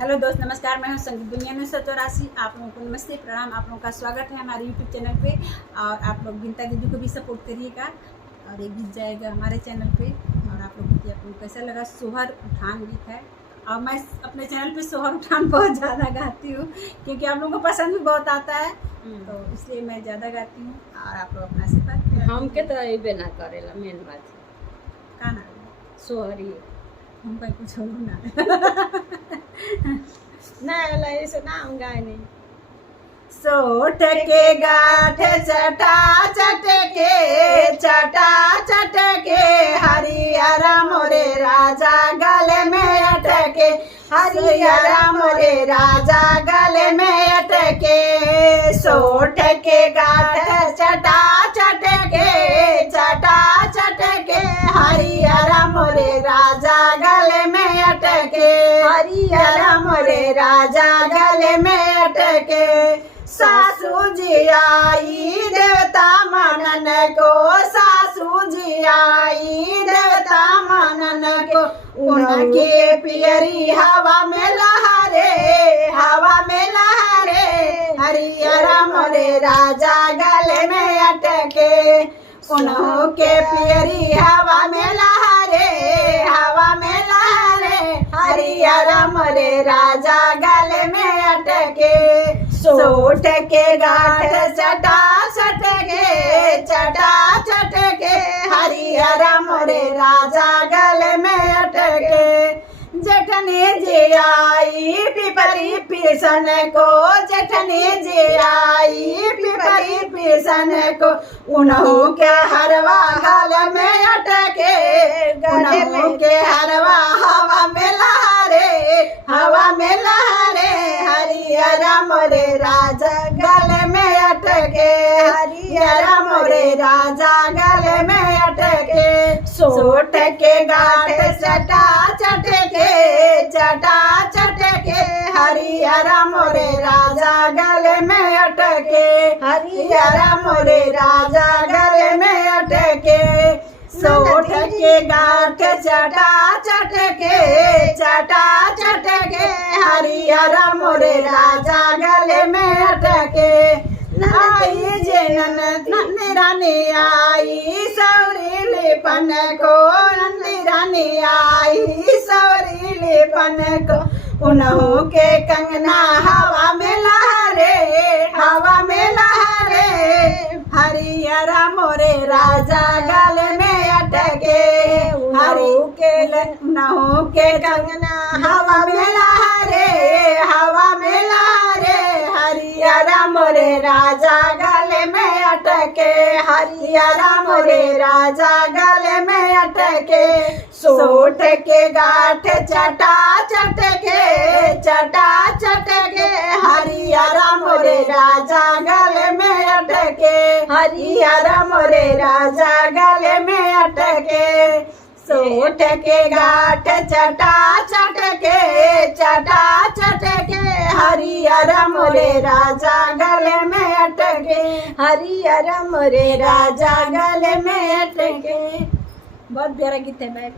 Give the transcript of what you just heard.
Hello दोस्त, नमस्कार। मैं हूं संगीत दुनिया 984। आप लोगों को नमस्ते, प्रणाम। आप लोगों का स्वागत है हमारे यूट्यूब चैनल पे। और आप लोग गिनता दीदी को भी सपोर्ट करिएगा और ये गीत जाएगा हमारे चैनल पे। और आप लोगों को कैसा लगा? सोहर उठान गीत है और मैं अपने चैनल पे सोहर उठान बहुत ज़्यादा गाती हूँ क्योंकि आप लोगों को पसंद भी बहुत आता है, तो इसलिए मैं ज़्यादा गाती हूँ। और आप लोग अपना आशीर्वाद हमके तो अबे ना करेला। मेन बात का ना सोहरी हम कहीं कुछ हो ना ना ऐसे ना हम गाय नहीं। सोठ के गाठ चटा चटके हरियर मोरे राजा गले में अटके, हरियर मोरे राजा गले में अटके। सोठ के गाठ चटा चटके हरियर मोरे राजा गले में अटके, हरियर मोरे राजा गले में अटके। सासू जी आई देवता मनन को, सासू जी आई देवता मनन को। उनके पियरी हवा में लहरे, हवा में लहरे, हरियर मोरे राजा गले में अटके। उनके पियरी हवा में लहरे, हवा में लहरे, हरियर मोरे राजा गले में अटके। सोठ के गाठ चटा चटके हरियर मोरे राजा गले में अटके। जेठनी जी आई पिपरी पीसन को, जेठनी जी आई पिपरी पीसन को। उन्हों के हरवा हल में अटके, उन्हों के हरवा हवा में लहरे, हवा में लहरे, हरियर मोरे राजा गले में अटके, हरियर मोरे राजा गले में अटके। सोठ के गाठ चटा चटके हरियर मोरे राजा गले में अटके, हरियर मोरे राजा गले में अटके। सोठ के गाठ चटा चटके हरियर मोरे राजा गले में अटके। आई जनन नंदिरानी आई सौरी लेपन को, नंदिरानी आई सौरी लेपन को। उन्हों के कंगना हवा में लहरे, हवा में लहरे, हरियर मोरे राजा गले में अटके। उन्हों के कंगना हवा में लहरे, हवा में लहरे, हरियर मोरे राजा गले में अटके, हरियर मोरे राजा गले में अटके। सोठ के गाठ चटा चटके हरियर मोरे राजा गले में अटके, हरियर मोरे राजा गले में अटके। सोठ के गाठ चटा चटके हरियर मोरे राजा गले में अटके, हरियर मोरे राजा गले में अटके। बहुत प्यारा गीत है। Bye bye.